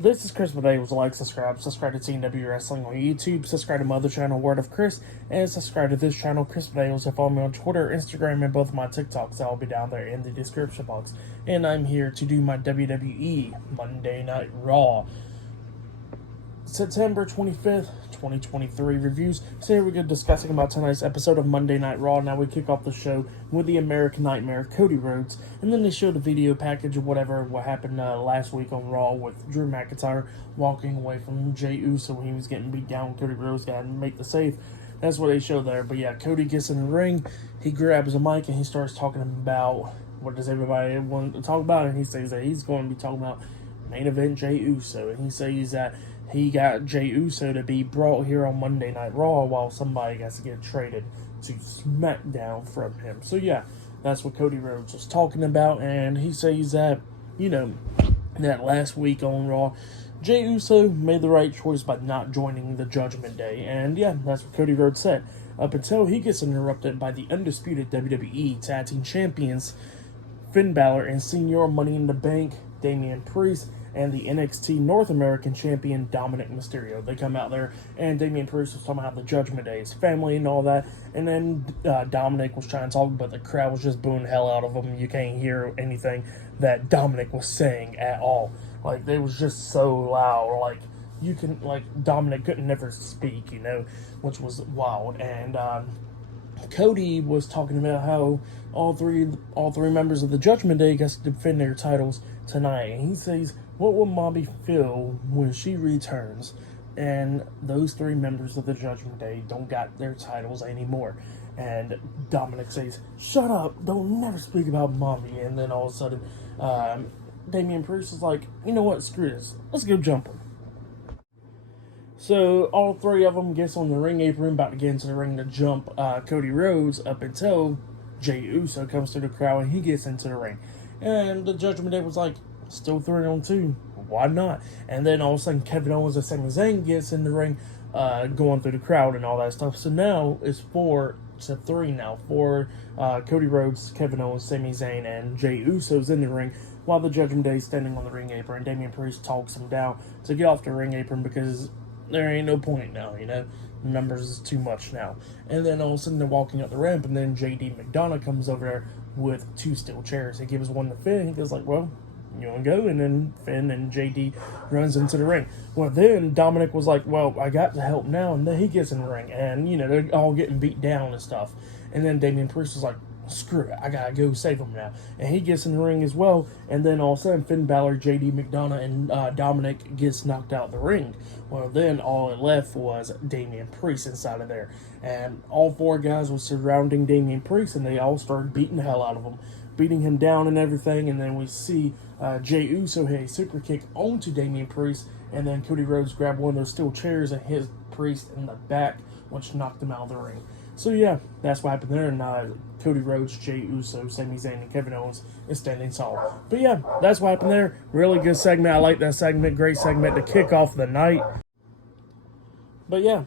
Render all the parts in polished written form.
This is Chris Medeiros. Like, subscribe to TNW Wrestling on YouTube, subscribe to my other channel, Word of Chris, and subscribe to this channel, Chris Medeiros, and follow me on Twitter, Instagram, and both of my TikToks. I'll be down there in the description box. And I'm here to do my WWE Monday Night Raw September 25th, 2023 reviews. So here we go discussing about tonight's episode of Monday Night Raw. Now we kick off the show with the American Nightmare, Cody Rhodes, and then they show the video package of what happened last week on Raw with Drew McIntyre walking away from Jey Uso when he was getting beat down. Cody Rhodes got to make the save. That's what they show there. But yeah, Cody gets in the ring, he grabs a mic, and he starts talking about what does everybody want to talk about, and he says that he's going to be talking about main event Jey Uso, and he says that he got Jey Uso to be brought here on Monday Night Raw while somebody has to get traded to SmackDown from him. So yeah, that's what Cody Rhodes was talking about, and he says that, that last week on Raw, Jey Uso made the right choice by not joining the Judgment Day, and yeah, that's what Cody Rhodes said. Up until he gets interrupted by the undisputed WWE Tag Team Champions, Finn Balor, and Senior Money in the Bank, Damian Priest, and the NXT North American Champion, Dominic Mysterio. They come out there, and Damian Priest was talking about the Judgment Day, his family, and all that. And then Dominic was trying to talk, but the crowd was just booing the hell out of him. You can't hear anything that Dominic was saying at all. Like, they was just so loud. Dominic couldn't never speak, which was wild. And Cody was talking about how all three members of the Judgment Day gets to defend their titles tonight. And he says, what will Mommy feel when she returns and those three members of the Judgment Day don't got their titles anymore? And Dominic says, shut up, don't never speak about Mommy. And then all of a sudden, Damian Priest is like, you know what, screw this, let's go jumping. So all three of them gets on the ring apron, about to get into the ring to jump Cody Rhodes, up until Jey Uso comes to the crowd and he gets into the ring. And the Judgment Day was like, still 3-on-2, why not? And then all of a sudden Kevin Owens and Sami Zayn gets in the ring, going through the crowd and all that stuff. So now it's 4-3 now for Cody Rhodes, Kevin Owens, Sami Zayn, and Jey Uso's in the ring, while the Judgment Day is standing on the ring apron. Damian Priest talks him down to get off the ring apron because there ain't no point now, numbers is too much now. And then all of a sudden they're walking up the ramp, and then JD McDonough comes over there with two steel chairs. He gives one to Finn. He goes like, well, you want to go? And then Finn and JD runs into the ring. Well, then Dominic was like, well, I got to help now. And then he gets in the ring, and, they're all getting beat down and stuff. And then Damian Priest was like, screw it, I gotta go save him now. And he gets in the ring as well. And then all of a sudden, Finn Balor, JD McDonough, and Dominic gets knocked out the ring. Well, then all it left was Damian Priest inside of there. And all four guys were surrounding Damian Priest, and they all started beating the hell out of him, beating him down and everything. And then we see Jey Uso hit a super kick onto Damian Priest, and then Cody Rhodes grabbed one of those steel chairs and hit Priest in the back, which knocked him out of the ring. So yeah, that's what happened there, and Cody Rhodes, Jey Uso, Sami Zayn, and Kevin Owens is standing tall. But yeah, that's what happened there. Really good segment. I like that segment. Great segment to kick off the night. But yeah,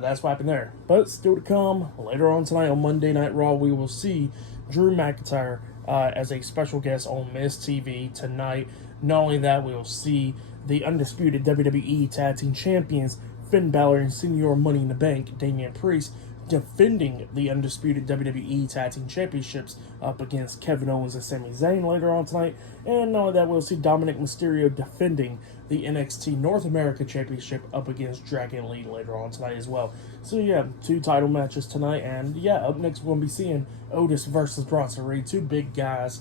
that's what happened there. But still to come, later on tonight on Monday Night Raw, we will see Drew McIntyre as a special guest on Miz TV tonight. Not only that, we will see the undisputed WWE Tag Team Champions, Finn Balor and Senior Money in the Bank, Damian Priest, defending the undisputed WWE Tag Team Championships up against Kevin Owens and Sami Zayn later on tonight. And not only that, we'll see Dominic Mysterio defending the NXT North America Championship up against Dragon Lee later on tonight as well. So yeah, 2 title matches tonight. And yeah, up next we're going to be seeing Otis versus Bronson Reed. 2 big guys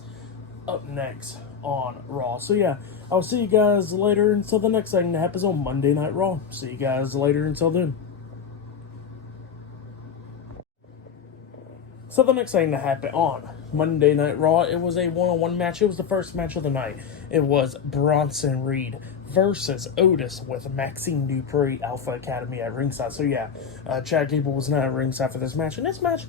up next on Raw. So yeah, I'll see you guys later until the next thing that happens on Monday Night Raw. See you guys later until then. So the next thing that happened on Monday Night Raw, it was a one-on-one match. It was the first match of the night. It was Bronson Reed versus Otis with Maxine Dupree, Alpha Academy at ringside. So yeah, Chad Gable was not at ringside for this match. And this match,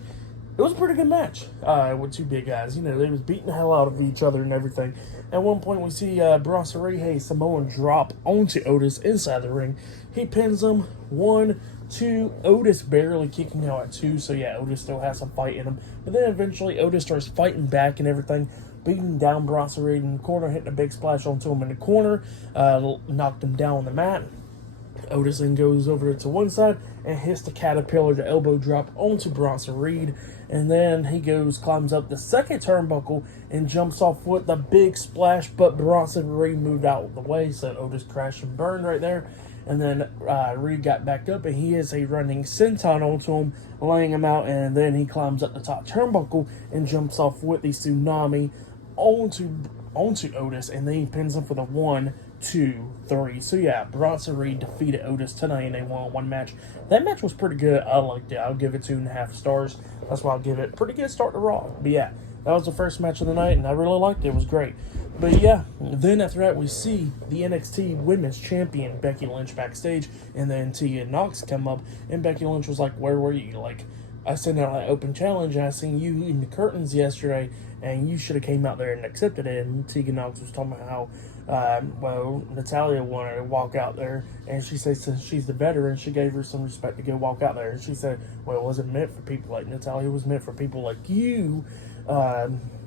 it was a pretty good match with 2 big guys. They was beating the hell out of each other and everything. At one point, we see Bronson Reed, a Samoan drop onto Otis inside the ring. He pins him 1, 2, Otis barely kicking out at 2, so yeah, Otis still has some fight in him. But then eventually Otis starts fighting back and everything. beating down Bronson Reed in the corner, hitting a big splash onto him in the corner, knocked him down on the mat. Otis then goes over to one side and hits the caterpillar, the elbow drop onto Bronson Reed. And then he climbs up the second turnbuckle and jumps off with the big splash, but Bronson Reed moved out of the way, so Otis crashed and burned right there. And then Reed got back up, and he hits a running senton onto him, laying him out. And then he climbs up the top turnbuckle and jumps off with the tsunami onto Otis, and then he pins him for the 1, 2, 3. So yeah, Bronson Reed defeated Otis tonight in a one-on-one match. That match was pretty good. I liked it. I'll give it 2.5 stars. That's why I'll give it pretty good start to Raw. But yeah, that was the first match of the night, and I really liked it. It was great. But yeah, then after that, we see the NXT Women's Champion, Becky Lynch, backstage, and then Tegan Nox come up, and Becky Lynch was like, "Where were you? Like, I sent out an open challenge, and I seen you in the curtains yesterday, and you should have came out there and accepted it." And Tegan Nox was talking about how, Natalia wanted to walk out there, and she said since she's the veteran, she gave her some respect to go walk out there. And she said, well, it wasn't meant for people like Natalia, it was meant for people like you.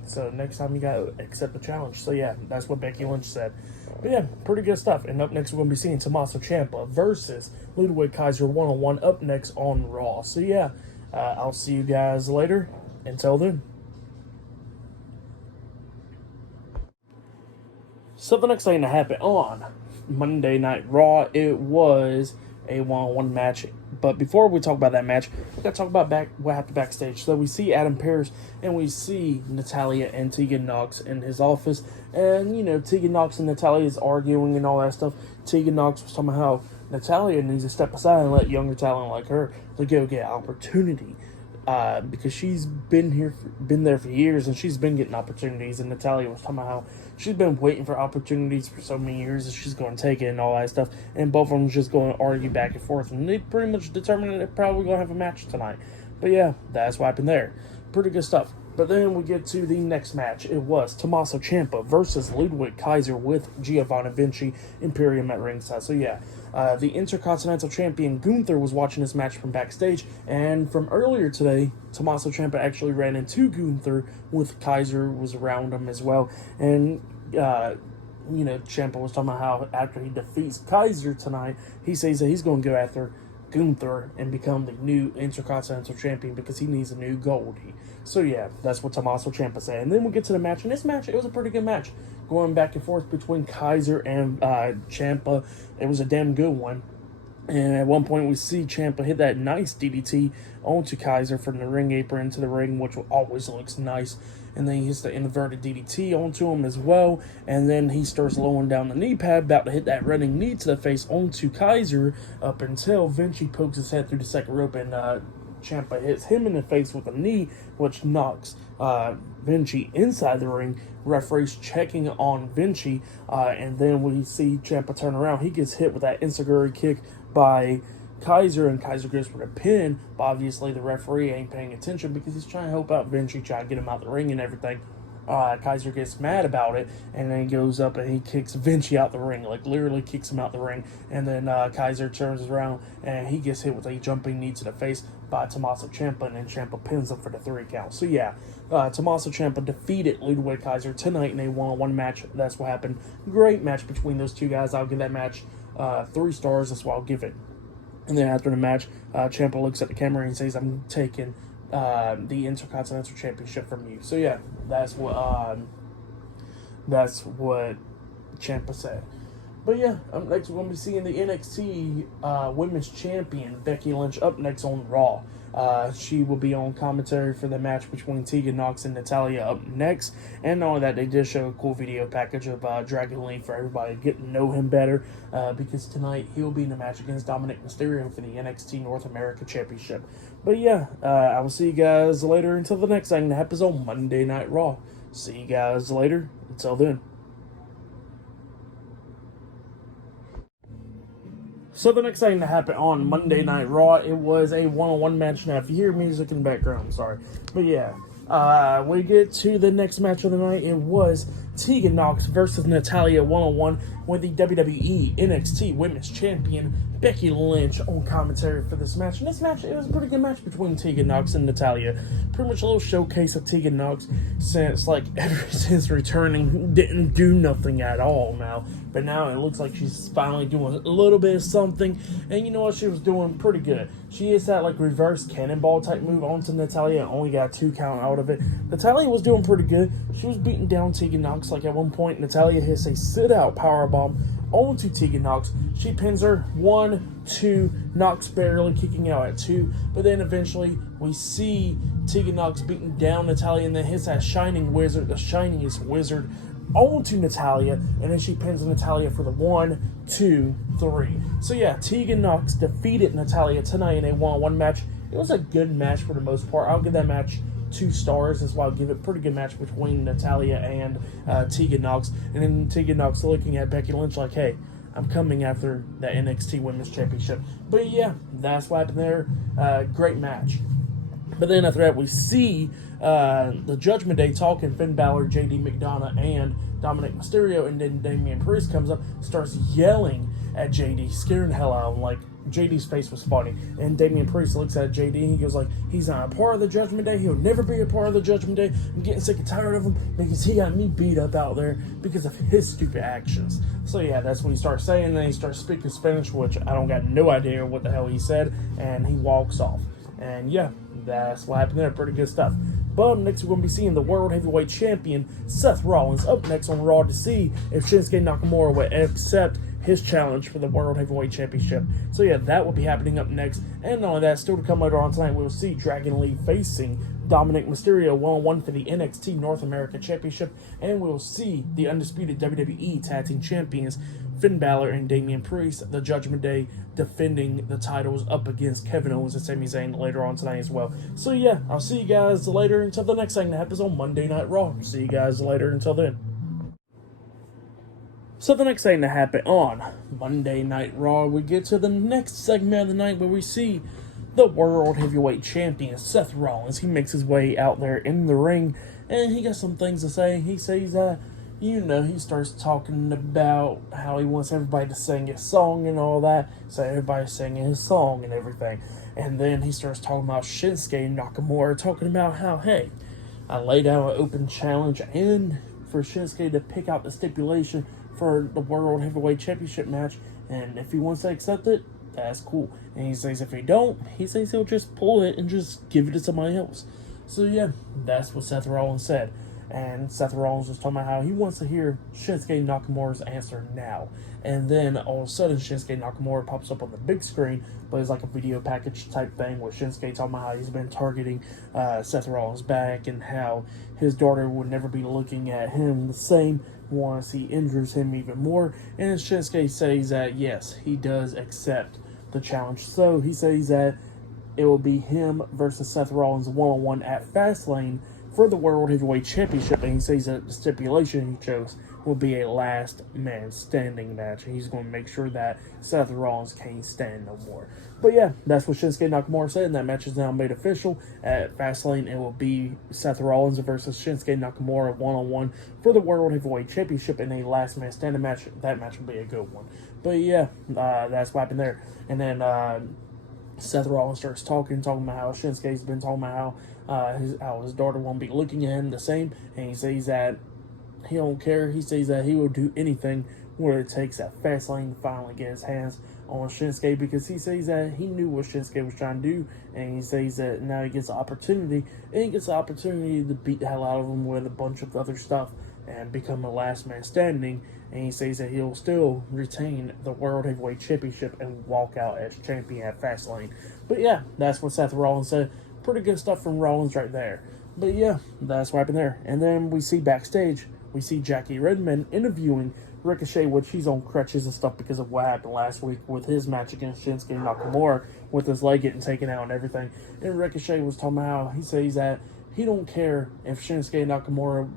So next time you gotta accept the challenge. So yeah, that's what Becky Lynch said. But yeah, pretty good stuff. And up next, we're going to be seeing Tommaso Ciampa versus Ludwig Kaiser one-on-one up next on Raw. So yeah, I'll see you guys later. Until then. So the next thing to happen on Monday Night Raw, it was a one-on-one match. But before we talk about that match, we got to talk about what happened backstage. So we see Adam Pearce and we see Natalia and Tegan Nox in his office. And, you know, Tegan Nox and Natalia is arguing and all that stuff. Tegan Nox was talking about how Natalia needs to step aside and let younger talent like her to go get opportunity. Because she's been there for years, and she's been getting opportunities. And Natalia was talking about how she's been waiting for opportunities for so many years, and she's going to take it and all that stuff. And both of them just going to argue back and forth, and they pretty much determined that they're probably going to have a match tonight. But yeah, that's what happened there. Pretty good stuff. But then we get to the next match. It was Tommaso Ciampa versus Ludwig Kaiser with Giovanni Vinci Imperium at ringside. So yeah, the Intercontinental Champion Gunther was watching this match from backstage, and from earlier today, Tommaso Ciampa actually ran into Gunther with Kaiser was around him as well. And Ciampa was talking about how after he defeats Kaiser tonight, he says that he's going to go after Gunther and become the new Intercontinental Champion because he needs a new Goldie. So yeah, that's what Tommaso Ciampa said. And then we'll get to the match. And this match, it was a pretty good match. Going back and forth between Kaiser and Ciampa. It was a damn good one. And at one point we see Ciampa hit that nice DDT onto Kaiser from the ring apron to the ring, which always looks nice. And then he hits the inverted DDT onto him as well. And then he starts lowering down the knee pad, about to hit that running knee to the face onto Kaiser, up until Vinci pokes his head through the second rope, and Ciampa hits him in the face with a knee, which knocks Vinci inside the ring. Referee's checking on Vinci, and then we see Ciampa turn around. He gets hit with that enziguri kick by Kaiser, and Kaiser goes for the pin, but obviously the referee ain't paying attention because he's trying to help out Vinci, trying to get him out the ring and everything. Kaiser gets mad about it, and then he goes up and he kicks Vinci out the ring, like literally kicks him out the ring. And then Kaiser turns around and he gets hit with a jumping knee to the face by Tommaso Ciampa, and then Ciampa pins him for the 3 count. So yeah, Tommaso Ciampa defeated Ludwig Kaiser tonight in a one-on-one match. That's what happened. Great match between those two guys. I'll give that match 3 stars. That's what I'll give it. And then after the match, Ciampa looks at the camera and says, "I'm taking the Intercontinental Championship from you." So yeah, that's what Ciampa said. But yeah, up next we're going to be seeing the NXT Women's Champion Becky Lynch up next on Raw. She will be on commentary for the match between Tegan Nox and Natalia up next. And not only that, they did show a cool video package of Dragon Lee for everybody to get to know him better, because tonight he'll be in the match against Dominic Mysterio for the NXT North America Championship. But yeah, I will see you guys later until the next thing that happens on Monday Night Raw. See you guys later. Until then. So the next thing that happened on Monday Night Raw, it was a one-on-one match. Now, if you hear music in the background, I'm sorry. But yeah, we get to the next match of the night. It was Tegan Nox versus Natalia one-on-one with the WWE NXT Women's Champion Becky Lynch on commentary for this match. And this match, it was a pretty good match between Tegan Nox and Natalya. Pretty much a little showcase of Tegan Nox since, like, ever since returning, didn't do nothing at all now. But now it looks like she's finally doing a little bit of something. And you know what? She was doing pretty good. She hits that, like, reverse cannonball type move onto Natalya and only got 2 count out of it. Natalya was doing pretty good. She was beating down Tegan Nox. Like, at one point, Natalya hits a sit-out powerbomb onto Tegan Nox. She pins her 1, 2, Nox barely kicking out at 2. But then eventually we see Tegan Nox beating down Natalya and then hits that Shining Wizard, the shiniest wizard, onto Natalya, and then she pins Natalya for the 1, 2, 3. So yeah, Tegan Nox defeated Natalya tonight in a 1-on-1 match. It was a good match for the most part. I'll give that match 2 stars. That's why I'll give it a pretty good match between Natalya and Tegan Nox. And then Tegan Nox looking at Becky Lynch like, hey, I'm coming after that NXT Women's Championship. But yeah, that's what happened there. Great match. But then after that, we see the Judgment Day talking Finn Balor, JD McDonough, and Dominic Mysterio, and then Damian Priest comes up, starts yelling at JD, scaring the hell out of him. Like, JD's face was funny, and Damian Priest looks at JD and he goes like, he's not a part of the Judgment Day, he'll never be a part of the Judgment Day, I'm getting sick and tired of him because he got me beat up out there because of his stupid actions. So yeah, that's when he starts saying, and then he starts speaking Spanish, which I don't got no idea what the hell he said, and he walks off. And yeah, that's what happened there. Pretty good stuff. But next we're going to be seeing the World Heavyweight Champion Seth Rollins up next on Raw to see if Shinsuke Nakamura will accept his challenge for the World Heavyweight Championship. So yeah, that will be happening up next. And not only that, still to come later on tonight, we'll see Dragon Lee facing Dominic Mysterio 1-on-1 for the NXT North America Championship. And we'll see the undisputed WWE Tag Team Champions Finn Balor and Damian Priest, the Judgment Day, defending the titles up against Kevin Owens and Sami Zayn later on tonight as well. So yeah, I'll see you guys later until the next thing that happens on Monday Night Raw. See you guys later until then. So the next thing that happened on Monday Night Raw, we get to the next segment of the night where we see the World Heavyweight Champion Seth Rollins. He makes his way out there in the ring, and he got some things to say. He says, he starts talking about how he wants everybody to sing his song and all that. So everybody's singing his song and everything. And then he starts talking about Shinsuke Nakamura, talking about how, hey, I laid out an open challenge and for Shinsuke to pick out the stipulation for the World Heavyweight Championship match. And if he wants to accept it, that's cool. And he says if he don't, he says he'll just pull it and just give it to somebody else. So yeah, that's what Seth Rollins said. And Seth Rollins was talking about how he wants to hear Shinsuke Nakamura's answer now. And then all of a sudden, Shinsuke Nakamura pops up on the big screen, but it's like a video package type thing where Shinsuke talking about how he's been targeting Seth Rollins' back and how his daughter would never be looking at him the same once he injures him even more. And Shinsuke says that, yes, he does accept the challenge. So he says that it will be him versus Seth Rollins 1-on-1 at Fastlane for the World Heavyweight Championship, and he says that the stipulation he chose will be a last man standing match. He's going to make sure that Seth Rollins can't stand no more. But yeah, that's what Shinsuke Nakamura said, and that match is now made official. At Fastlane, it will be Seth Rollins versus Shinsuke Nakamura 1-on-1 for the World Heavyweight Championship in a last man standing match. That match will be a good one. But yeah, that's what happened there. And then Seth Rollins starts talking about how Shinsuke's been talking about how his daughter won't be looking at him the same, and he says that he don't care. He says that he will do anything where it takes at Fastlane to finally get his hands on Shinsuke, because he says that he knew what Shinsuke was trying to do, and he says that now he gets the opportunity, and he gets the opportunity to beat the hell out of him with a bunch of other stuff and become a last man standing. And he says that he'll still retain the World Heavyweight Championship and walk out as champion at Fastlane. But yeah, that's what Seth Rollins said. Pretty good stuff from Rollins right there. But yeah, that's what happened there. And then we see backstage, we see Jackie Redmond interviewing Ricochet, which he's on crutches and stuff because of what happened last week with his match against Shinsuke Nakamura with his leg getting taken out and everything. And Ricochet was talking about how he says that he don't care if Shinsuke Nakamura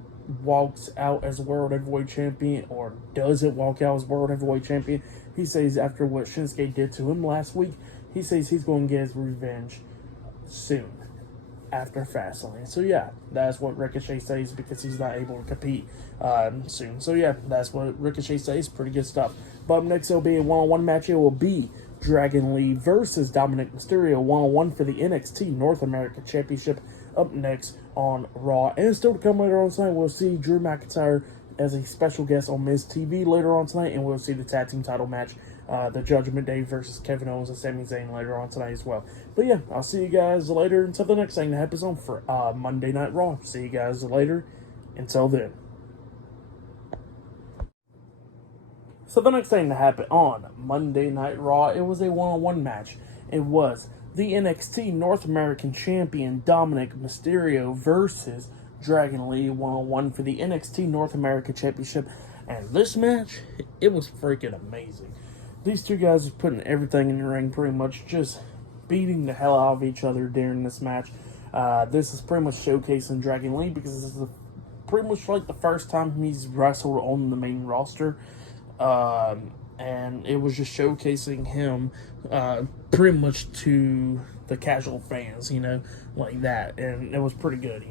walks out as World Heavyweight Champion or doesn't walk out as World Heavyweight Champion. He says after what Shinsuke did to him last week, he says he's going to get his revenge soon. after Fastlane. So yeah, that's what Ricochet says because he's not able to compete soon. So yeah, that's what Ricochet says. Pretty good stuff. But up next, it'll be a one-on-one match. It will be Dragon Lee versus Dominic Mysterio, one-on-one for the NXT North America Championship. Up next on Raw. And still to come later on tonight, we'll see Drew McIntyre as a special guest on Miz TV later on tonight, and we'll see the tag team title match, the Judgment Day versus Kevin Owens and Sami Zayn later on tonight as well. But yeah, I'll see you guys later until the next thing that happens on for Monday Night Raw. See you guys later. Until then. So the next thing to happen on Monday Night Raw, it was a one-on-one match. It was the NXT North American Champion Dominic Mysterio versus Dragon Lee, one-on-one for the NXT North America Championship. And this match, it was freaking amazing. These two guys are putting everything in the ring, pretty much just beating the hell out of each other during this match. This is pretty much showcasing Dragon Lee because this is pretty much like the first time he's wrestled on the main roster. And it was just showcasing him pretty much to the casual fans, like that. And it was pretty good,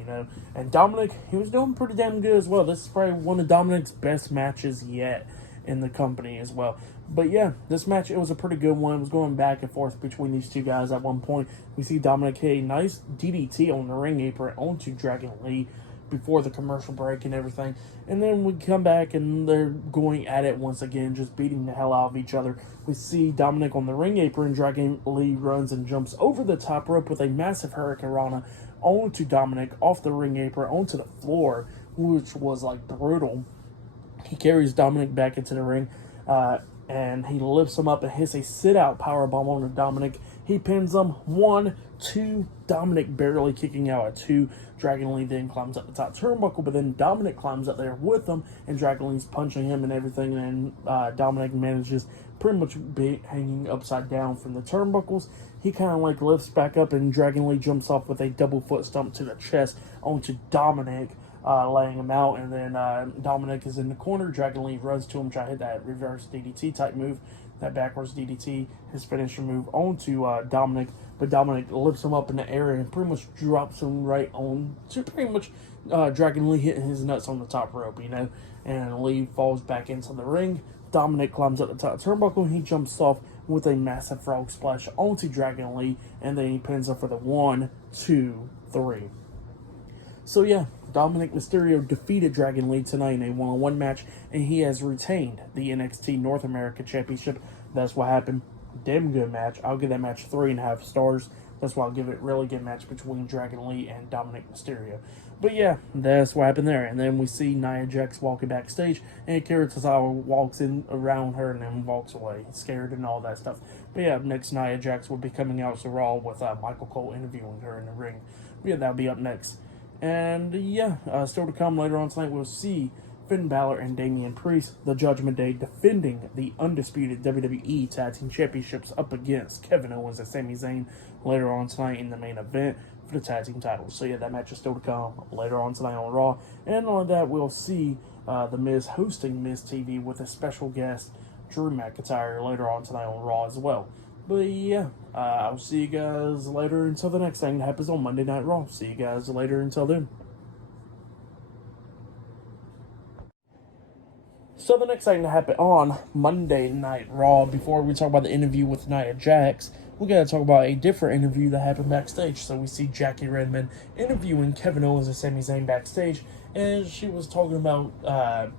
And Dominic, he was doing pretty damn good as well. This is probably one of Dominic's best matches yet in the company as well. But yeah, this match, it was a pretty good one. It was going back and forth between these two guys. At one point, we see Dominic hit a nice DDT on the ring apron onto Dragon Lee before the commercial break and everything. And then we come back and they're going at it once again, just beating the hell out of each other. We see Dominic on the ring apron. Dragon Lee runs and jumps over the top rope with a massive Hurricane Rana onto Dominic, off the ring apron, onto the floor, which was like brutal. He carries Dominic back into the ring, and he lifts him up and hits a sit-out powerbomb on Dominic. He pins him 1, 2, Dominic barely kicking out at 2. Dragon Lee then climbs up the top turnbuckle, but then Dominic climbs up there with him, and Dragon Lee's punching him and everything, and Dominic manages pretty much hanging upside down from the turnbuckles. He kind of like lifts back up, and Dragon Lee jumps off with a double foot stomp to the chest onto Dominic, laying him out, and then Dominic is in the corner. Dragon Lee runs to him, trying to hit that reverse DDT type move, that backwards DDT, his finisher move onto Dominic, but Dominic lifts him up in the air and pretty much drops him right on to pretty much Dragon Lee hitting his nuts on the top rope, and Lee falls back into the ring. Dominic climbs up the top turnbuckle, and he jumps off with a massive frog splash onto Dragon Lee, and then he pins him for the 1, 2, 3. So yeah, Dominic Mysterio defeated Dragon Lee tonight in a one-on-one match, and he has retained the NXT North America Championship. That's what happened. Damn good match. I'll give that match 3.5 stars. That's why I'll give it really good match between Dragon Lee and Dominic Mysterio. But yeah, that's what happened there. And then we see Nia Jax walking backstage, and Akira Tozawa walks in around her and then walks away, scared and all that stuff. But yeah, next Nia Jax will be coming out to Raw with Michael Cole interviewing her in the ring. But yeah, that'll be up next. And yeah, still to come later on tonight, we'll see Finn Balor and Damian Priest, the Judgment Day, defending the undisputed WWE Tag Team Championships up against Kevin Owens and Sami Zayn later on tonight in the main event for the Tag Team titles. So yeah, that match is still to come later on tonight on Raw. And on that, we'll see The Miz hosting Miz TV with a special guest, Drew McIntyre, later on tonight on Raw as well. But yeah, I'll see you guys later until the next thing that happens on Monday Night Raw. See you guys later until then. So the next thing to happen on Monday Night Raw, before we talk about the interview with Nia Jax, we gotta talk about a different interview that happened backstage. So we see Jackie Redmond interviewing Kevin Owens and Sami Zayn backstage, and she was talking about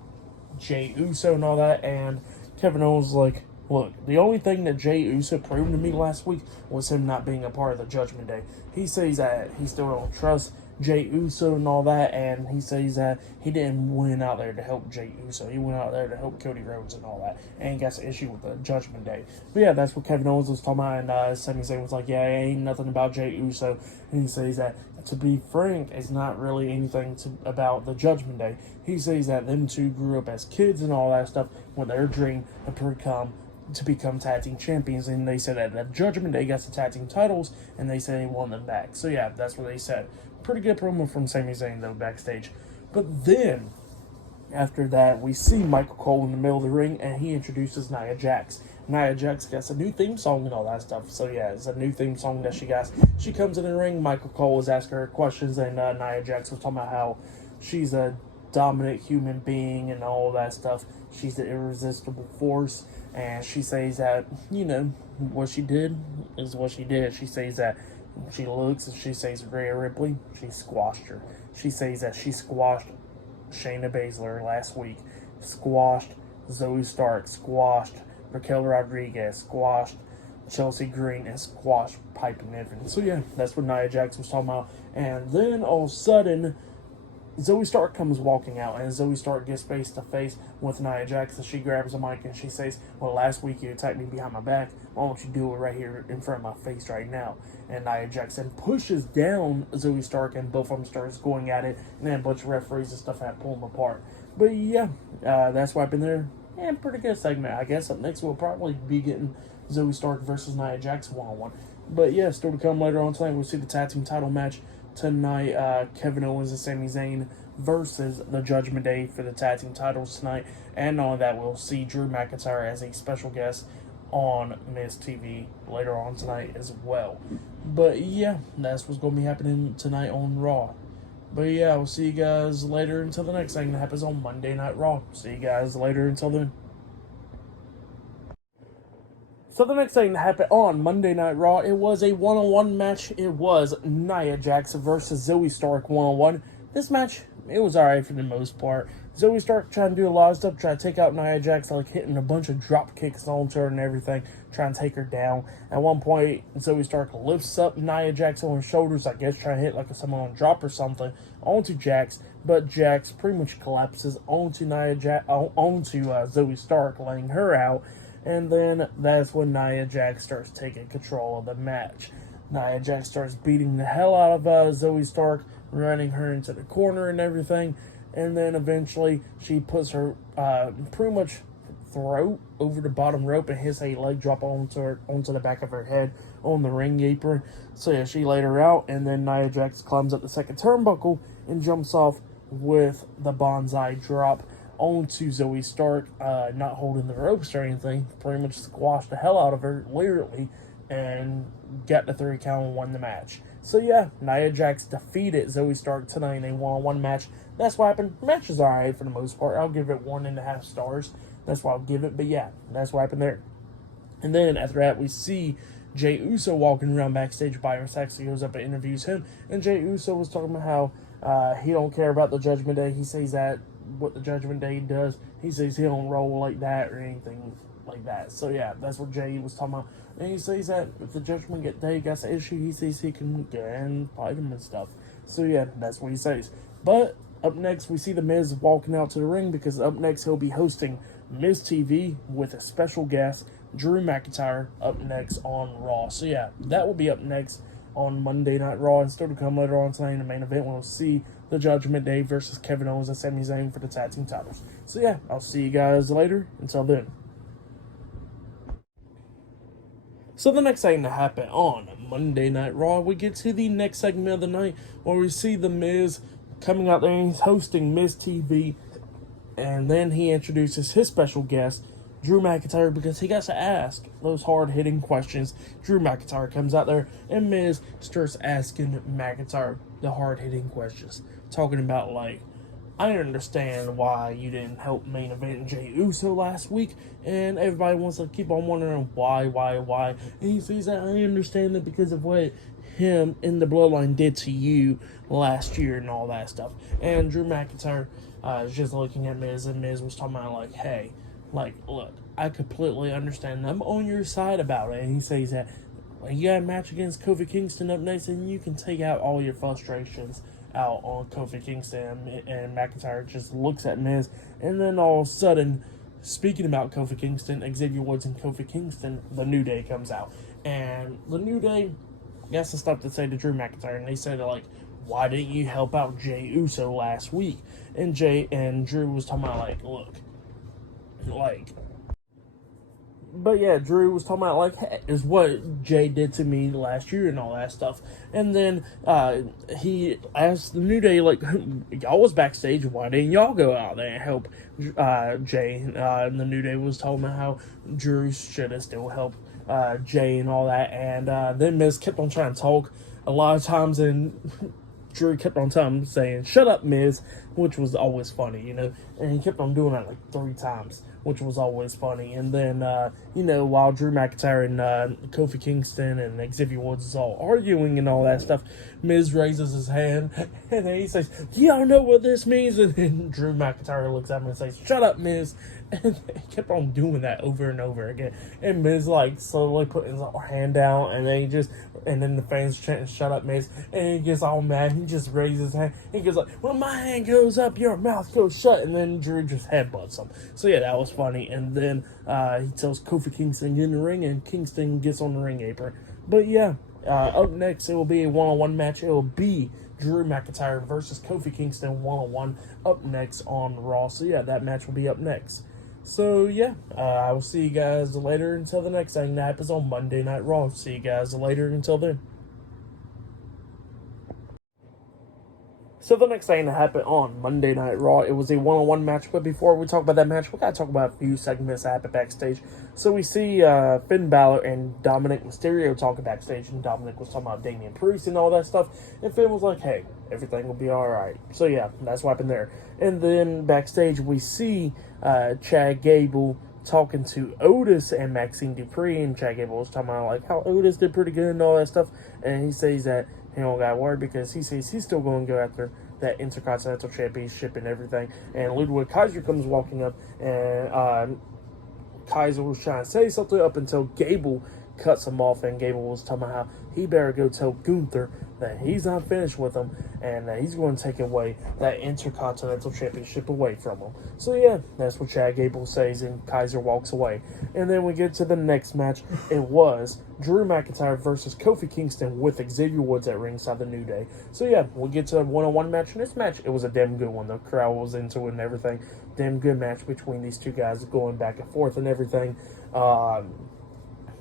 Jey Uso and all that, and Kevin Owens was like, look, the only thing that Jey Uso proved to me last week was him not being a part of the Judgment Day. He says that he still don't trust Jey Uso and all that, and he says that he didn't went out there to help Jey Uso. He went out there to help Cody Rhodes and all that, and he got an issue with the Judgment Day. But yeah, that's what Kevin Owens was talking about, and Sami Zayn was like, yeah, it ain't nothing about Jey Uso. And he says that, to be frank, it's not really anything about the Judgment Day. He says that them two grew up as kids and all that stuff with their dream to become tag team champions, and they said that the Judgment Day got the tag team titles, and they said they won them back. So yeah, that's what they said. Pretty good promo from Sami Zayn though backstage. But then after that, we see Michael Cole in the middle of the ring, and he introduces Nia Jax. Nia Jax gets a new theme song and all that stuff. So yeah, it's a new theme song that she got. She comes in the ring. Michael Cole was asking her questions, and Nia Jax was talking about how she's a dominant human being and all that stuff. She's an irresistible force, and she says that, you know, what she did is what she did. She says that she looks and she says Rhea Ripley, she squashed her. She says that she squashed Shayna Baszler last week, squashed Zoe Stark, squashed Raquel Rodriguez, squashed Chelsea Green, and squashed Piper Niven. So yeah, that's what Nia Jax was talking about. And then all of a sudden, Zoe Stark comes walking out, and Zoe Stark gets face to face with Nia Jax, and she grabs a mic and she says, well, last week you attacked me behind my back. Why don't you do it right here in front of my face right now? And Nia Jax then pushes down Zoe Stark, and both of them starts going at it, and then a bunch of referees and stuff had to pull them apart. But yeah, that's what happened there. And pretty good segment. I guess up next we'll probably be getting Zoe Stark versus Nia Jax one-on-one. But yeah, still to come later on tonight, we'll see the tag team title match tonight. Kevin Owens and Sami Zayn versus the Judgment Day for the tag team titles tonight. And on that, we'll see Drew McIntyre as a special guest on Miz TV later on tonight as well. But yeah, that's what's going to be happening tonight on Raw. But yeah, we'll see you guys later until the next thing that happens on Monday Night Raw. See you guys later until then. So the next thing that happened on Monday Night Raw, it was a one-on-one match. It was Nia Jax versus Zoe Stark one-on-one. This match, it was alright for the most part. Zoe Stark trying to do a lot of stuff, trying to take out Nia Jax, like hitting a bunch of drop kicks onto her and everything, trying to take her down. At one point, Zoe Stark lifts up Nia Jax on her shoulders, I guess trying to hit like a Samoan drop or something, onto Jax, but Jax pretty much collapses onto Zoe Stark, laying her out. And then that's when Nia Jax starts taking control of the match. Nia Jax starts beating the hell out of Zoe Stark, running her into the corner and everything. And then eventually she puts her pretty much throat over the bottom rope and hits a leg drop onto the back of her head on the ring apron. So yeah, she laid her out, and then Nia Jax climbs up the second turnbuckle and jumps off with the bonsai drop onto Zoe Stark, not holding the ropes or anything, pretty much squashed the hell out of her, literally, and got the 3 count and won the match. So yeah, Nia Jax defeated Zoe Stark tonight in a one-on-one match. That's what happened. The match is alright for the most part. I'll give it 1.5 stars. That's what I'll give it, but yeah, that's what happened there. And then after that, we see Jey Uso walking around backstage. Byron Saxton goes up and interviews him, and Jey Uso was talking about how he don't care about the Judgment Day. He says that what the Judgment Day does, he says he don't roll like that or anything like that. So yeah, that's what Jey was talking about. And he says that if the Judgment Day gets an issue, he says he can get and fight him and stuff. So yeah, that's what he says. But up next, we see The Miz walking out to the ring, because up next he'll be hosting Miz TV with a special guest, Drew McIntyre, up next on Raw. So yeah, that will be up next on Monday Night Raw, and still to come later on tonight in the main event, we'll see the Judgment Day versus Kevin Owens and Sami Zayn for the tag team titles. So yeah, I'll see you guys later. Until then. So the next thing to happen on Monday Night Raw, we get to the next segment of the night, where we see The Miz coming out there and he's hosting Miz TV, and then he introduces his special guest, Drew McIntyre, because he got to ask those hard-hitting questions. Drew McIntyre comes out there, and Miz starts asking McIntyre the hard-hitting questions, talking about, like, I understand why you didn't help main event Jey Uso last week, and everybody wants to keep on wondering why. And he says that I understand that because of what him in the Bloodline did to you last year and all that stuff. And Drew McIntyre is just looking at Miz, and Miz was talking about, like, hey, like, look, I completely understand. I'm on your side about it. And he says that you got a match against Kofi Kingston up next, and you can take out all your frustrations out on Kofi Kingston. And McIntyre just looks at Miz, and then all of a sudden, speaking about Kofi Kingston, Xavier Woods and Kofi Kingston, The New Day comes out. And The New Day got some stuff to say to Drew McIntyre, and they said, like, why didn't you help out Jey Uso last week? And Drew was talking about, like, look, like, but yeah, Drew was talking about like, hey, is what Jay did to me last year and all that stuff. And then he asked the New Day, like, y'all was backstage, why didn't y'all go out there and help Jay? And the New Day was talking about how Drew should have still helped Jay and all that. And then Miz kept on trying to talk a lot of times, and Drew kept on saying, "Shut up, Miz," which was always funny, And he kept on doing that like 3 times, which was always funny. And then, while Drew McIntyre and Kofi Kingston and Xavier Woods is all arguing and all that stuff, Miz raises his hand and then he says, "Do y'all know what this means?" And then Drew McIntyre looks at him and says, "Shut up, Miz." And he kept on doing that over and over again. And Miz like slowly put his hand down, and then the fans chanting, "Shut up, Miz." And he gets all mad. He just raises his hand. He goes like, "When my hand goes up, your mouth goes shut." And then Drew just headbutts him. So yeah, that was funny. And then he tells Kofi Kingston to get in the ring, and Kingston gets on the ring apron. But yeah, up next it will be a one-on-one match. It will be Drew McIntyre versus Kofi Kingston one-on-one up next on Raw. So yeah, that match will be up next. So yeah, I will see you guys later until the next thing that happens on Monday Night Raw. See you guys later until then. So the next thing that happened on Monday Night Raw, it was a one-on-one match. But before we talk about that match, we gotta talk about a few segments that happened backstage. So we see Finn Balor and Dominic Mysterio talking backstage, and Dominic was talking about Damian Priest and all that stuff. And Finn was like, "Hey, everything will be all right." So yeah, that's what happened there. And then backstage we see Chad Gable talking to Otis and Maxine Dupree, and Chad Gable was talking about like how Otis did pretty good and all that stuff. And he says that he don't got worried because he says he's still going to go after that Intercontinental Championship and everything. And Ludwig Kaiser comes walking up, and Kaiser was trying to say something up until Gable cuts him off, and Gable was talking about how he better go tell Gunther that he's not finished with him, and that he's going to take away that Intercontinental Championship away from him. So yeah, that's what Chad Gable says, and Kaiser walks away. And then we get to the next match. It was Drew McIntyre versus Kofi Kingston with Xavier Woods at ringside, the New Day. So yeah, we'll get to a one-on-one match. And this match, it was a damn good one. The crowd was into it and everything. Damn good match between these two guys going back and forth and everything.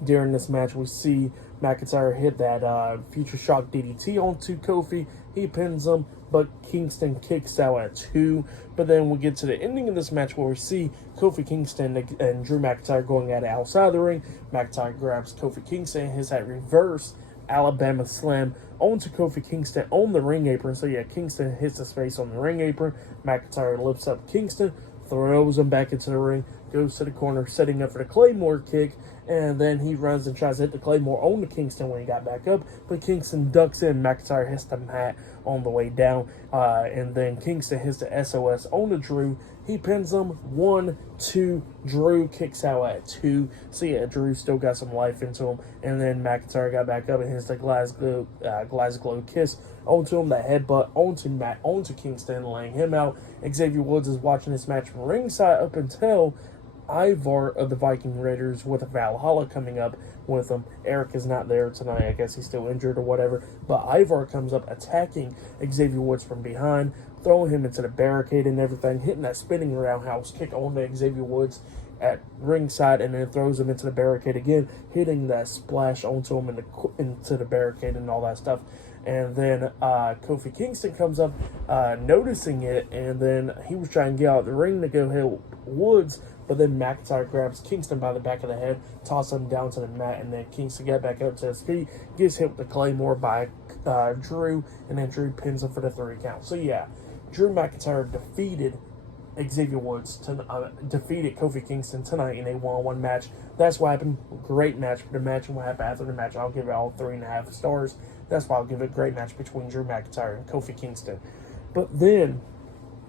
During this match, we see McIntyre hit that Future Shock DDT onto Kofi. He pins him, but Kingston kicks out at 2. But then we get to the ending of this match where we see Kofi Kingston and Drew McIntyre going at it outside the ring. McIntyre grabs Kofi Kingston and hits that reverse Alabama Slam onto Kofi Kingston on the ring apron. So yeah, Kingston hits his face on the ring apron. McIntyre lifts up Kingston, throws him back into the ring, goes to the corner, setting up for the Claymore kick, and then he runs and tries to hit the Claymore on the Kingston when he got back up, but Kingston ducks in. McIntyre hits the mat on the way down, and then Kingston hits the SOS on the Drew. He pins him 1, 2. Drew kicks out at 2. So yeah, Drew still got some life into him, and then McIntyre got back up and hits the Glasgow kiss onto him, the headbutt onto Kingston, laying him out. Xavier Woods is watching this match from ringside up until Ivar of the Viking Raiders with Valhalla coming up with him. Eric is not there tonight. I guess he's still injured or whatever. But Ivar comes up attacking Xavier Woods from behind, throwing him into the barricade and everything, hitting that spinning roundhouse kick onto Xavier Woods at ringside, and then throws him into the barricade again, hitting that splash onto him into the barricade and all that stuff. And then Kofi Kingston comes up, noticing it, and then he was trying to get out of the ring to go hit Woods, but then McIntyre grabs Kingston by the back of the head, tosses him down to the mat, and then Kingston gets back up to his feet, gets hit with the Claymore by Drew, and then Drew pins him for the 3 count. So yeah, Drew McIntyre defeated Xavier Woods defeated Kofi Kingston tonight in a one-on-one match. That's what happened. Great match. For the match and what happened after the match, I'll give it all 3.5 stars. That's why I'll give it a great match between Drew McIntyre and Kofi Kingston. But then,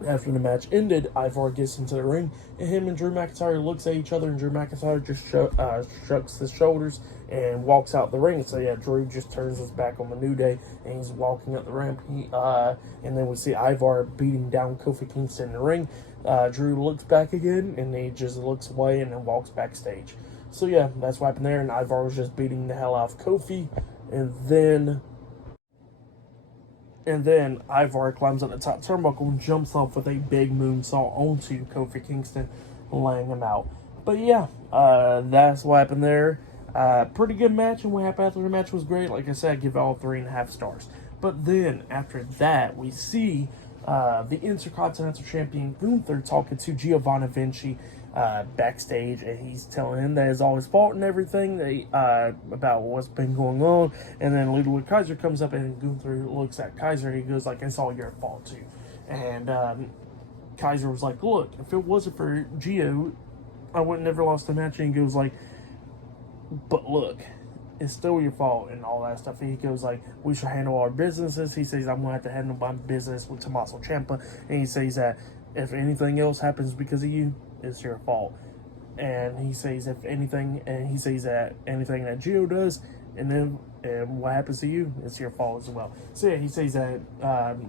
after the match ended, Ivar gets into the ring, and him and Drew McIntyre looks at each other, and Drew McIntyre just shrugs his shoulders and walks out the ring. So yeah, Drew just turns his back on the New Day, and he's walking up the ramp. And then we see Ivar beating down Kofi Kingston in the ring. Drew looks back again, and he just looks away and then walks backstage. So yeah, that's what happened there, and Ivar was just beating the hell out of Kofi, and then Ivar climbs up the top turnbuckle and jumps off with a big moonsault onto Kofi Kingston, laying him out. But yeah, that's what happened there. Pretty good match, and what happened after the match was great. Like I said, I give it all 3.5 stars. But then after that, we see the Intercontinental Champion Gunther talking to Giovanni Vinci backstage, and he's telling him that it's all his fault and everything about what's been going on. And then Ludwig Kaiser comes up, and Gunther looks at Kaiser, and he goes like, "It's all your fault too." And Kaiser was like, "Look, if it wasn't for Gio, I would never lost the match." And he goes like, "But look, it's still your fault," and all that stuff. And he goes like, "We should handle our businesses." He says, "I'm going to have to handle my business with Tommaso Ciampa." And he says that if anything else happens because of you, it's your fault. And he says if anything, and he says that anything that Gio does, and what happens to you, it's your fault as well. So yeah, he says that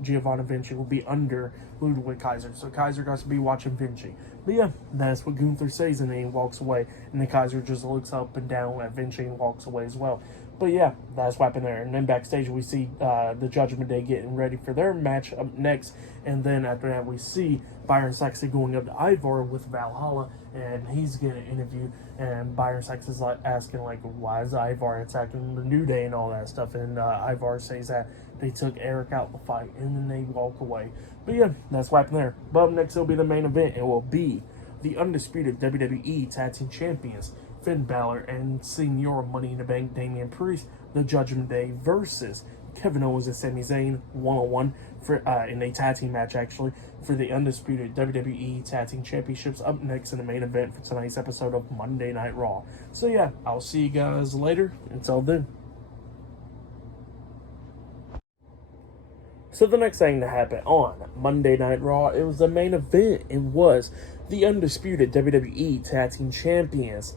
Giovanni Vinci will be under Ludwig Kaiser. So Kaiser got to be watching Vinci. But yeah, that's what Gunther says, and then he walks away. And then Kaiser just looks up and down at Vinci and walks away as well. But yeah, that's what happened there. And then backstage, we see the Judgment Day getting ready for their match up next. And then after that, we see Byron Saxton going up to Ivar with Valhalla, and he's getting an interview. And Byron Saxton's like asking like, why is Ivar attacking the New Day and all that stuff? And Ivar says that they took Eric out the fight, and then they walk away. But yeah, that's what happened there. But up next, it'll be the main event. It will be the undisputed WWE Tag Team Champions, Finn Balor and Senior Money in the Bank Damian Priest, the Judgment Day versus Kevin Owens and Sami Zayn 1-on-1 for in a tag team match, actually, for the undisputed WWE Tag Team Championships up next in the main event for tonight's episode of Monday Night Raw. So yeah, I'll see you guys later. Until then. So the next thing to happen on Monday Night Raw, it was the main event. It was the undisputed WWE Tag Team Champions,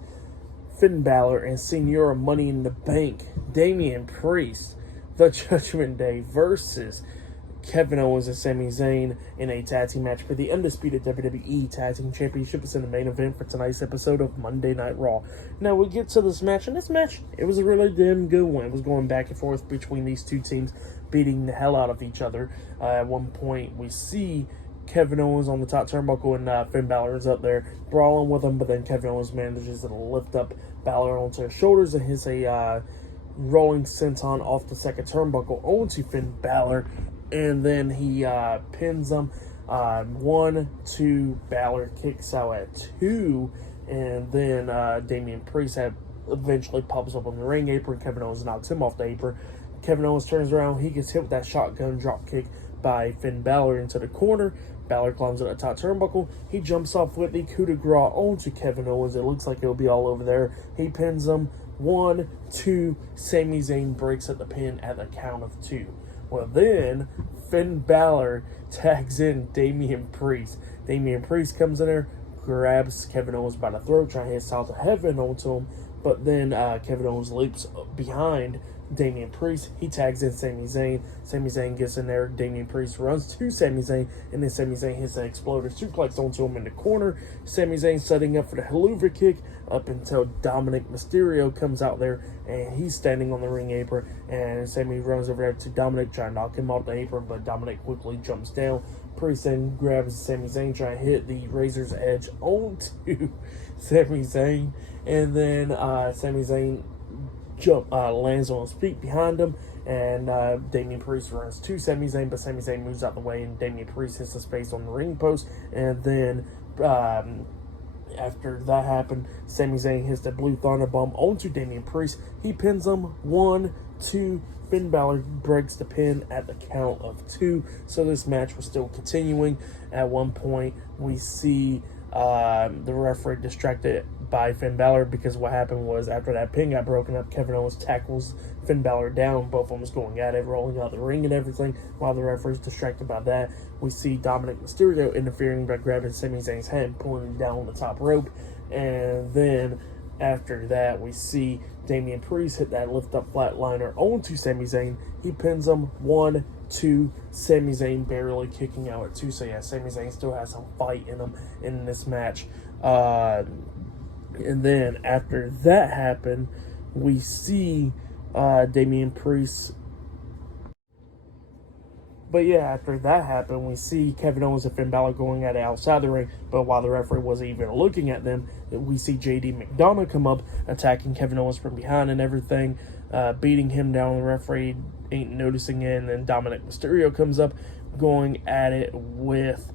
Finn Balor and Senior Money in the Bank, Damian Priest, the Judgment Day versus Kevin Owens and Sami Zayn in a tag team match for the undisputed WWE Tag Team Championships in the main event for tonight's episode of Monday Night Raw. Now we get to this match, and this match, it was a really damn good one. It was going back and forth between these two teams, beating the hell out of each other. At one point, we see Kevin Owens on the top turnbuckle, and Finn Balor is up there brawling with him, but then Kevin Owens manages to lift up Balor onto his shoulders and hits a rolling senton off the second turnbuckle onto Finn Balor, and then he pins him. 1, 2, Balor kicks out at 2, and then Damian Priest eventually pops up on the ring apron. Kevin Owens knocks him off the apron. Kevin Owens turns around, he gets hit with that shotgun drop kick by Finn Balor into the corner. Balor climbs at the top turnbuckle. He jumps off with the coup de grace onto Kevin Owens. It looks like it'll be all over there. He pins him. 1, 2, Sami Zayn breaks at the pin at the count of 2. Well, then Finn Balor tags in Damian Priest. Damian Priest comes in there, grabs Kevin Owens by the throat, trying to hit South of Heaven onto him. But then Kevin Owens leaps behind Damian Priest. He tags in Sami Zayn. Sami Zayn gets in there. Damian Priest runs to Sami Zayn, and then Sami Zayn hits an exploder suplex onto him in the corner. Sami Zayn setting up for the Helluva Kick up until Dominic Mysterio comes out there, and he's standing on the ring apron, and Sami runs over there to Dominic, trying to knock him off the apron, but Dominic quickly jumps down. Priest then grabs Sami Zayn, trying to hit the Razor's Edge onto Sami Zayn, and then Sami Zayn lands on his feet behind him, and Damian Priest runs to Sami Zayn, but Sami Zayn moves out the way, and Damian Priest hits his face on the ring post, and then after that happened, Sami Zayn hits the Blue Thunder Bomb onto Damian Priest. He pins him. 1, 2, Finn Balor breaks the pin at the count of 2. So this match was still continuing. At one point, we see the referee distracted by Finn Balor, because what happened was after that pin got broken up, Kevin Owens tackles Finn Balor down. Both of them was going at it, rolling out the ring and everything. While the referee's distracted by that, we see Dominic Mysterio interfering by grabbing Sami Zayn's head and pulling him down on the top rope. And then after that, we see Damian Priest hit that lift up flatliner onto Sami Zayn. He pins him. 1, 2, Sami Zayn barely kicking out at 2. So yeah, Sami Zayn still has some fight in him in this match. And then after that happened, we see Damian Priest But yeah, after that happened, we see Kevin Owens and Finn Balor going at it outside the ring. But while the referee wasn't even looking at them, we see JD McDonough come up, attacking Kevin Owens from behind and everything, beating him down. The referee ain't noticing it. And then Dominic Mysterio comes up, going at it with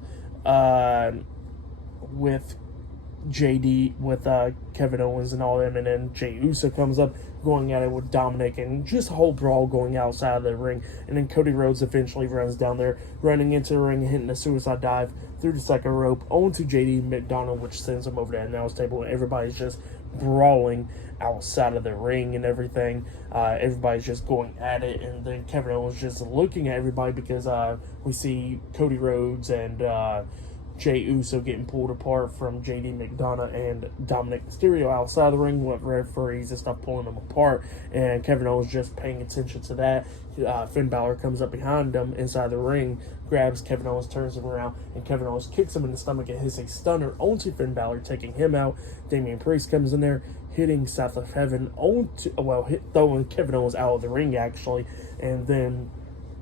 JD, with Kevin Owens and all them, and then Jey Uso comes up, going at it with Dominic, and just a whole brawl going outside of the ring. And then Cody Rhodes eventually runs down there, running into the ring, hitting a suicide dive through the second rope onto JD McDonough, which sends him over to the announce table, and everybody's just brawling outside of the ring and everything. Everybody's just going at it, and then Kevin Owens just looking at everybody because we see Cody Rhodes and Jey Uso getting pulled apart from JD McDonough and Dominic Mysterio outside the ring with referees and stuff pulling them apart, and Kevin Owens just paying attention to that. Finn Balor comes up behind him inside the ring, grabs Kevin Owens, turns him around, and Kevin Owens kicks him in the stomach and hits a stunner onto Finn Balor, taking him out. Damian Priest comes in there, hitting South of Heaven throwing Kevin Owens out of the ring actually, and then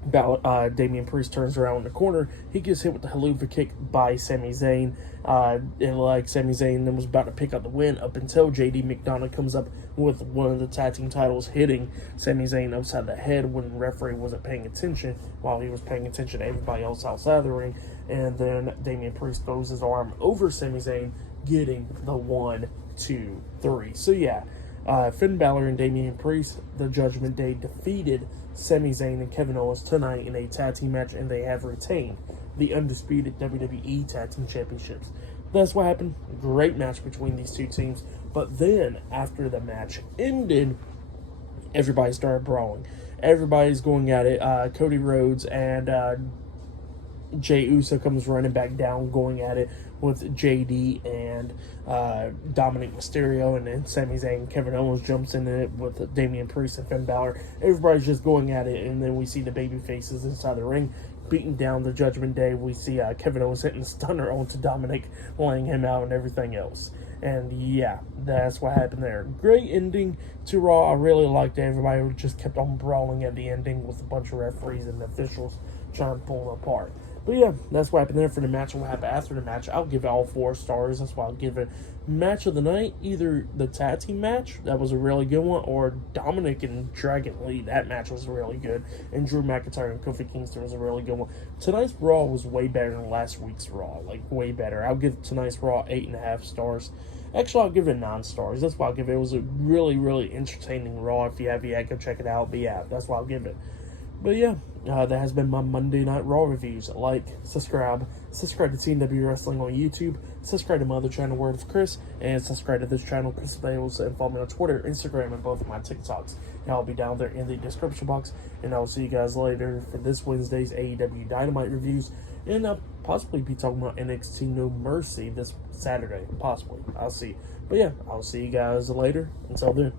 Damian Priest turns around in the corner. He gets hit with the haluva kick by Sami Zayn. And like Sami Zayn then was about to pick up the win up until JD McDonough comes up with one of the tag team titles, hitting Sami Zayn upside the head when the referee wasn't paying attention, while he was paying attention to everybody else outside the ring. And then Damian Priest throws his arm over Sami Zayn, getting the 1, 2, 3. So yeah, Finn Balor and Damian Priest, the Judgment Day, defeated Sami Zayn and Kevin Owens tonight in a tag team match, and they have retained the undisputed WWE Tag Team Championships. That's what happened. Great match between these two teams. But then, after the match ended, everybody started brawling. Everybody's going at it. Cody Rhodes and Jey Uso comes running back down, going at it with JD and Dominic Mysterio, and then Sami Zayn. Kevin Owens jumps in it with Damian Priest and Finn Balor. Everybody's just going at it, and then we see the baby faces inside the ring beating down the Judgment Day. We see Kevin Owens hitting the stunner onto Dominic, laying him out and everything else. And yeah, that's what happened there. Great ending to Raw. I really liked it. Everybody just kept on brawling at the ending with a bunch of referees and officials trying to pull them apart. But yeah, that's what happened there for the match. And what happened after the match, I'll give it all 4 stars. That's why I'll give it match of the night. Either the tag team match, that was a really good one, or Dominic and Dragon Lee, that match was really good. And Drew McIntyre and Kofi Kingston was a really good one. Tonight's Raw was way better than last week's Raw. Like, way better. I'll give tonight's Raw 8.5 stars. Actually, I'll give it 9 stars. That's why I'll give it. It was a really, really entertaining Raw. If you have yet, go check it out. But yeah, that's why I'll give it. But yeah, that has been my Monday Night Raw reviews. Like, subscribe to TNW Wrestling on YouTube, subscribe to my other channel, Word of Chris, and subscribe to this channel, Chris Bales, and follow me on Twitter, Instagram, and both of my TikToks. And I'll be down there in the description box, and I'll see you guys later for this Wednesday's AEW Dynamite reviews, and I'll possibly be talking about NXT No Mercy this Saturday, possibly. I'll see. But yeah, I'll see you guys later. Until then.